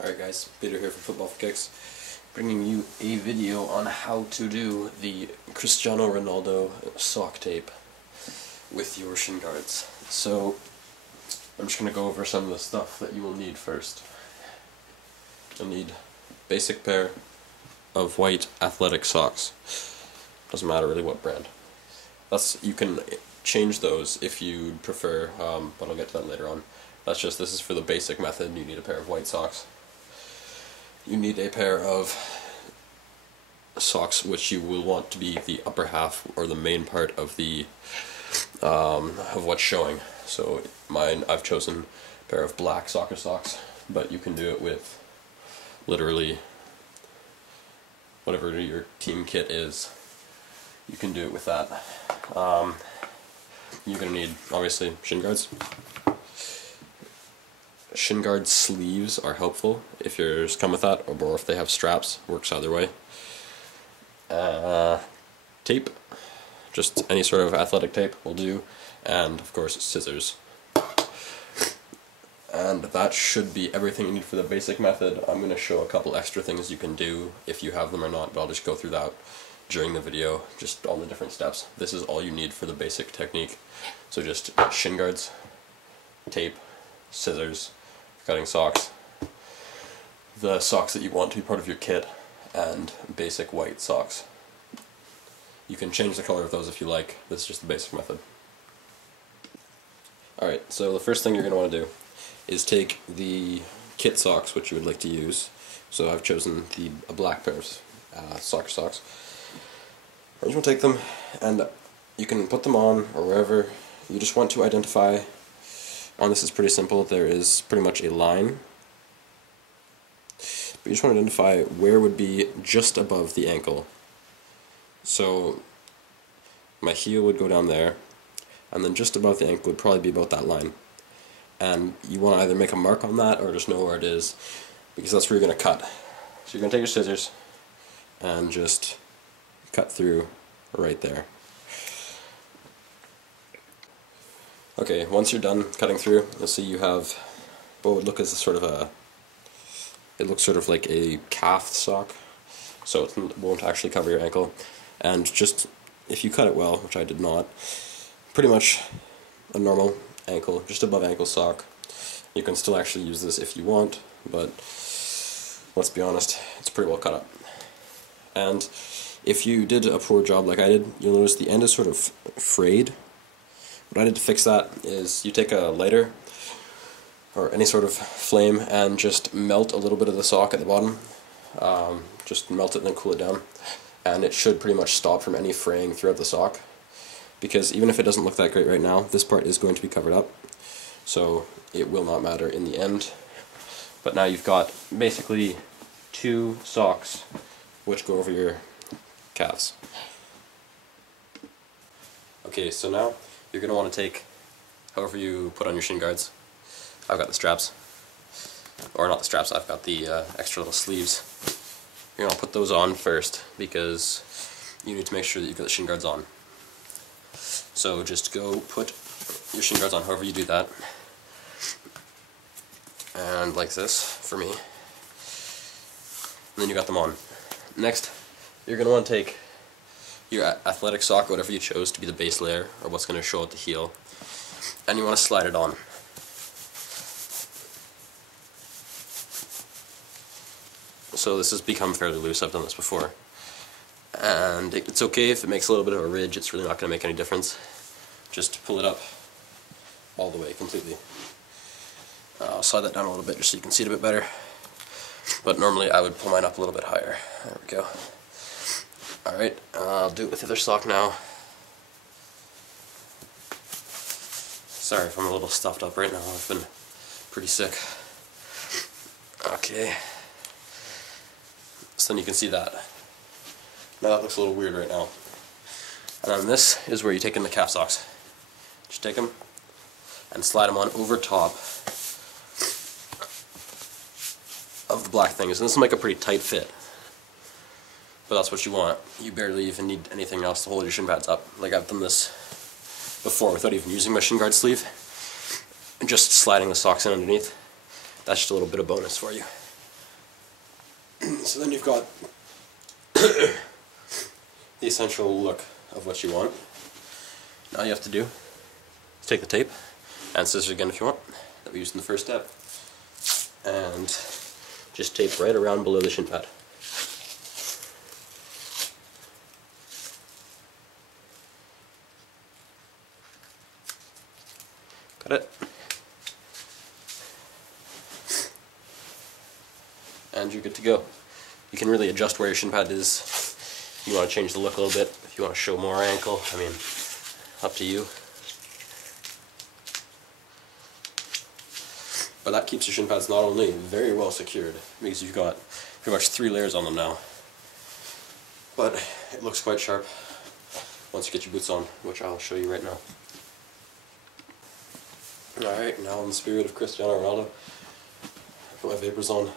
Alright guys, Peter here for Football for Kicks, bringing you a video on how to do the Cristiano Ronaldo sock tape with your shin guards. So, I'm just going to go over some of the stuff that you will need first. You'll need a basic pair of white athletic socks. Doesn't matter really what brand. You can change those if you prefer, but I'll get to that later on. This is for the basic method. You need a pair of white socks. You need a pair of socks which you will want to be the upper half or the main part of the of what's showing. So mine, I've chosen a pair of black soccer socks, but you can do it with literally whatever your team kit is. You can do it with that. You're going to need, obviously, shin guards. Shin guard sleeves are helpful if yours come with that, or if they have straps, works either way. Tape, just any sort of athletic tape will do, and of course scissors. And that should be everything you need for the basic method. I'm going to show a couple extra things you can do if you have them or not, but I'll just go through that during the video, just all the different steps. This is all you need for the basic technique. So just shin guards, tape, scissors, cutting socks, the socks that you want to be part of your kit, and basic white socks. You can change the color of those if you like. This is just the basic method. Alright, so the first thing you're going to want to do is take the kit socks which you would like to use. So I've chosen a black pair of soccer socks. You just want to take them and you can put them on or wherever. You just want to identify, on this is pretty simple, there is pretty much a line. But you just want to identify where would be just above the ankle. So my heel would go down there, and then just above the ankle would probably be about that line. And you want to either make a mark on that or just know where it is, because that's where you're going to cut. So you're going to take your scissors and just cut through right there. Okay, once you're done cutting through, you'll see you have what would look as it looks sort of like a calf sock, so it won't actually cover your ankle. And just, if you cut it well, which I did not, pretty much a normal ankle, just above ankle sock. You can still actually use this if you want, but let's be honest, it's pretty well cut up. And if you did a poor job like I did, you'll notice the end is sort of frayed. What I did to fix that is you take a lighter or any sort of flame and just melt a little bit of the sock at the bottom. Just melt it and then cool it down, and it should pretty much stop from any fraying throughout the sock, because even if it doesn't look that great right now, this part is going to be covered up, so it will not matter in the end. But now you've got basically two socks which go over your calves. Okay, so now you're going to want to take however you put on your shin guards. I've got the straps, or not the straps, I've got the extra little sleeves. You're going to put those on first because you need to make sure that you've got the shin guards on. So just go put your shin guards on however you do that, and like this for me, and then you got them on. Next, you're going to want to take your athletic sock, whatever you chose to be the base layer, or what's going to show at the heel, and you want to slide it on. So this has become fairly loose, I've done this before. And it's okay if it makes a little bit of a ridge, it's really not going to make any difference. Just pull it up all the way, completely. I'll slide that down a little bit just so you can see it a bit better. But normally I would pull mine up a little bit higher. There we go. Alright, I'll do it with the other sock now. Sorry if I'm a little stuffed up right now, I've been pretty sick. Okay. So then you can see that. Now that looks a little weird right now. And then this is where you take in the calf socks. Just take them and slide them on over top of the black things. And this will make a pretty tight fit. But that's what you want. You barely even need anything else to hold your shin pads up. Like I've done this before without even using my shin guard sleeve. And just sliding the socks in underneath. That's just a little bit of bonus for you. So then you've got the essential look of what you want. Now all you have to do is take the tape, and scissors again if you want, that we used in the first step, and just tape right around below the shin pad. Got it? And you're good to go. You can really adjust where your shin pad is. If you want to change the look a little bit, if you want to show more ankle, I mean, up to you. But that keeps your shin pads not only very well secured, because you've got pretty much 3 layers on them now, but it looks quite sharp once you get your boots on, which I'll show you right now. Alright, now in the spirit of Cristiano Ronaldo, I put my vapors on,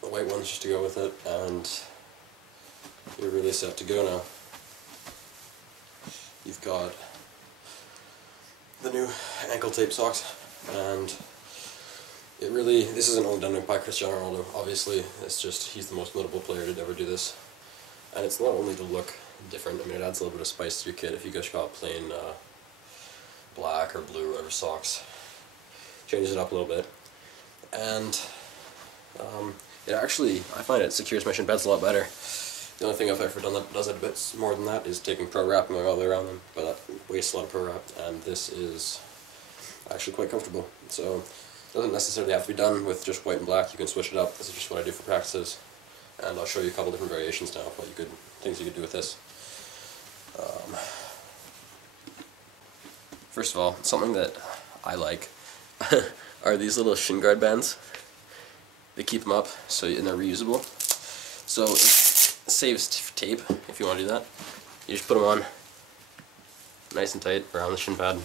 the white ones just to go with it, and you're really set to go now. You've got the new ankle tape socks, and it really, this isn't only done by Cristiano Ronaldo, obviously, it's just, he's the most notable player to ever do this. And it's not only to look different, I mean it adds a little bit of spice to your kit if you just got plain black or blue or whatever socks. Changes it up a little bit. And it actually, I find it secures my shin pads a lot better. The only thing I've ever done that does it a bit more than that is taking Pro Wrap and going all the way around them, but that wastes a lot of Pro Wrap, and this is actually quite comfortable. So it doesn't necessarily have to be done with just white and black, you can switch it up. This is just what I do for practices, and I'll show you a couple different variations now of what things you could do with this. First of all, something that I like are these little shin guard bands. They keep them up, and they're reusable. So it saves tape if you want to do that. You just put them on nice and tight around the shin pad,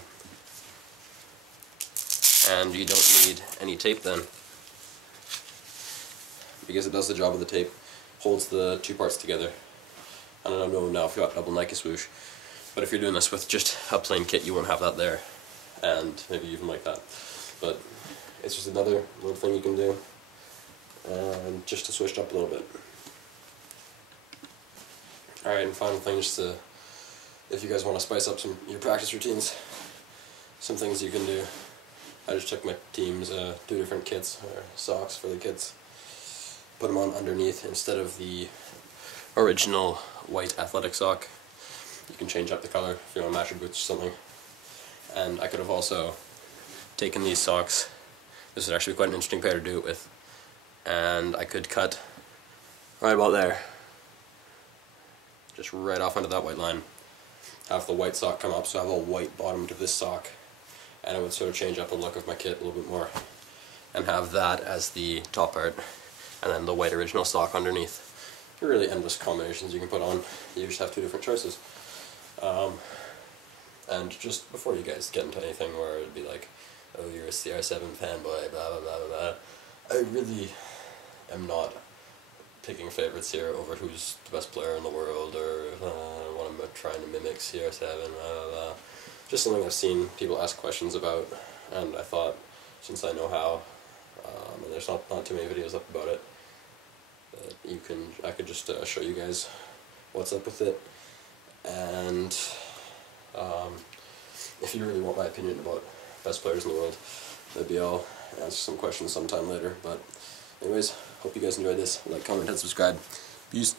and you don't need any tape then, because it does the job of the tape, holds the 2 parts together. I don't know now if you got double Nike swoosh, but if you're doing this with just a plain kit, you won't have that there, and maybe even like that. But it's just another little thing you can do, and just to switch it up a little bit. Alright, and final thing, just to, if you guys want to spice up your practice routines, some things you can do. I just took my team's 2 different kits, or socks for the kids, put them on underneath instead of the original white athletic sock. You can change up the color if you want to match your boots or something. And I could have also taken these socks, this would actually be quite an interesting pair to do it with, and I could cut right about there, just right off under that white line, have the white sock come up, so I have a white bottom to this sock, and it would sort of change up the look of my kit a little bit more, and have that as the top part, and then the white original sock underneath. There are really endless combinations you can put on. You just have 2 different choices. And just before you guys get into anything where it'd be like, oh, you're a CR7 fanboy, blah blah blah blah blah, I really am not picking favorites here over who's the best player in the world, or what I'm trying to mimic CR7, blah blah blah. Just something I've seen people ask questions about, and I thought, since I know how, and there's not too many videos up about it, I could just show you guys what's up with it. And if you really want my opinion about best players in the world, maybe I'll answer some questions sometime later. But anyways, hope you guys enjoyed this. Like, comment, and subscribe. Peace.